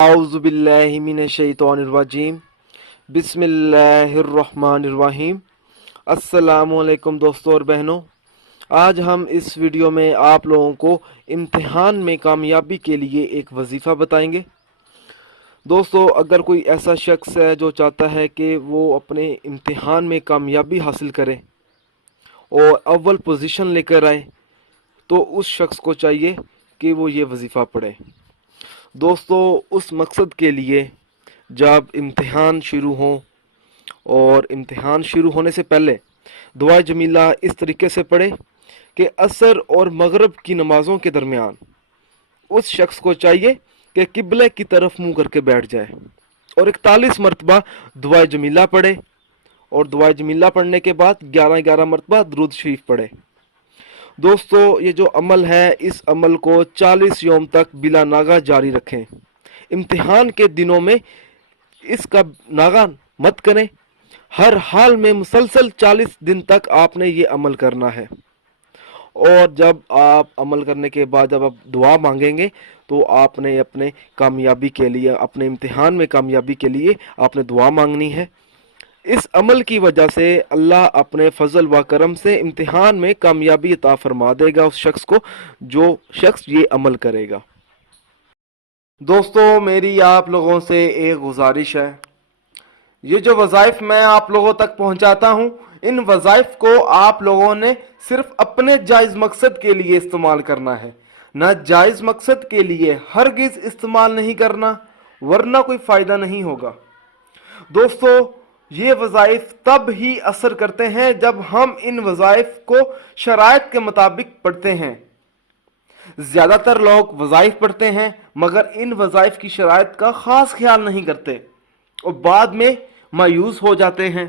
आउज़ु बिल्लाहि मिनश्शैतानिर्रजीम बिस्मिल्लाहिर्रहमानिर्रहीम। अस्सलामुअलैकुम दोस्तों और बहनों, आज हम इस वीडियो में आप लोगों को इम्तिहान में कामयाबी के लिए एक वजीफ़ा बताएंगे। दोस्तों, अगर कोई ऐसा शख्स है जो चाहता है कि वो अपने इम्तिहान में कामयाबी हासिल करे और अव्वल पोजीशन लेकर आए, तो उस शख्स को चाहिए कि वो ये वजीफ़ा पढ़े। दोस्तों, उस मकसद के लिए जब इम्तिहान शुरू हो और इम्तिहान शुरू होने से पहले दुआ जमीला इस तरीके से पढ़े कि असर और मगरिब की नमाज़ों के दरमियान उस शख्स को चाहिए कि किबले की तरफ मुंह करके बैठ जाए और 41 मरतबा दुआ जमीला पढ़े और दुआ जमीला पढ़ने के बाद 11-11 मरतबा दुरूद शरीफ पढ़े। दोस्तों, ये जो अमल है, इस अमल को 40 यौम तक बिला नागा जारी रखें। इम्तिहान के दिनों में इसका नागा मत करें। हर हाल में मुसलसल 40 दिन तक आपने ये अमल करना है। और जब आप अमल करने के बाद जब आप दुआ मांगेंगे तो आपने अपने कामयाबी के लिए, अपने इम्तिहान में कामयाबी के लिए आपने दुआ मांगनी है। इस अमल की वजह से अल्लाह अपने फजल व करम से इम्तिहान में कामयाबी अता फरमा देगा उस शख्स को जो शख्स ये अमल करेगा। दोस्तों, मेरी आप लोगों से एक गुजारिश है, ये जो वज़ाइफ मैं आप लोगों तक पहुंचाता हूं, इन वज़ाइफ को आप लोगों ने सिर्फ अपने जायज़ मकसद के लिए इस्तेमाल करना है, ना जायज़ मकसद के लिए हरगिज़ इस्तेमाल नहीं करना, वरना कोई फ़ायदा नहीं होगा। दोस्तों, ये वज़ाइफ तब ही असर करते हैं जब हम इन वज़ाइफ को शराइत के मुताबिक पढ़ते हैं। ज़्यादातर लोग वज़ाइफ पढ़ते हैं मगर इन वज़ाइफ की शराइत का ख़ास ख्याल नहीं करते और बाद में मायूस हो जाते हैं।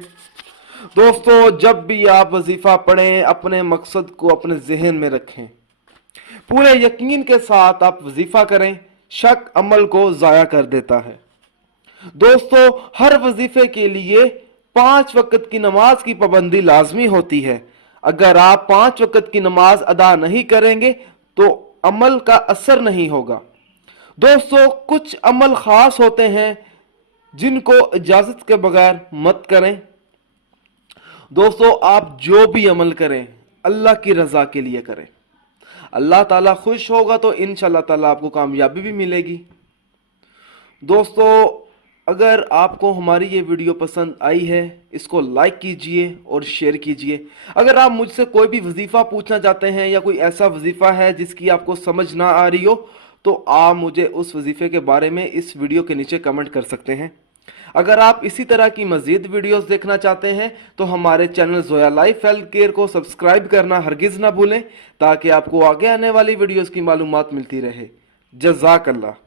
दोस्तों, जब भी आप वजीफ़ा पढ़ें, अपने मकसद को अपने जहन में रखें, पूरे यकीन के साथ आप वजीफ़ा करें। शक अमल को ज़ाया कर देता है। दोस्तों, हर वजीफे के लिए 5 वक्त की नमाज की पाबंदी लाजमी होती है। अगर आप 5 वक्त की नमाज अदा नहीं करेंगे तो अमल का असर नहीं होगा। दोस्तों, कुछ अमल खास होते हैं जिनको इजाजत के बगैर मत करें। दोस्तों, आप जो भी अमल करें अल्लाह की रजा के लिए करें। अल्लाह ताला खुश होगा तो इंशाअल्लाह ताला आपको कामयाबी भी मिलेगी। दोस्तों, अगर आपको हमारी ये वीडियो पसंद आई है, इसको लाइक कीजिए और शेयर कीजिए। अगर आप मुझसे कोई भी वजीफ़ा पूछना चाहते हैं या कोई ऐसा वजीफ़ा है जिसकी आपको समझ ना आ रही हो, तो आप मुझे उस वजीफ़े के बारे में इस वीडियो के नीचे कमेंट कर सकते हैं। अगर आप इसी तरह की मज़ीद वीडियोस देखना चाहते हैं तो हमारे channel Zoya life health care को सब्सक्राइब करना हरगिज़ ना भूलें, ताकि आपको आगे आने वाली वीडियोस की मालूमात मिलती रहे। जज़ाकल्लाह।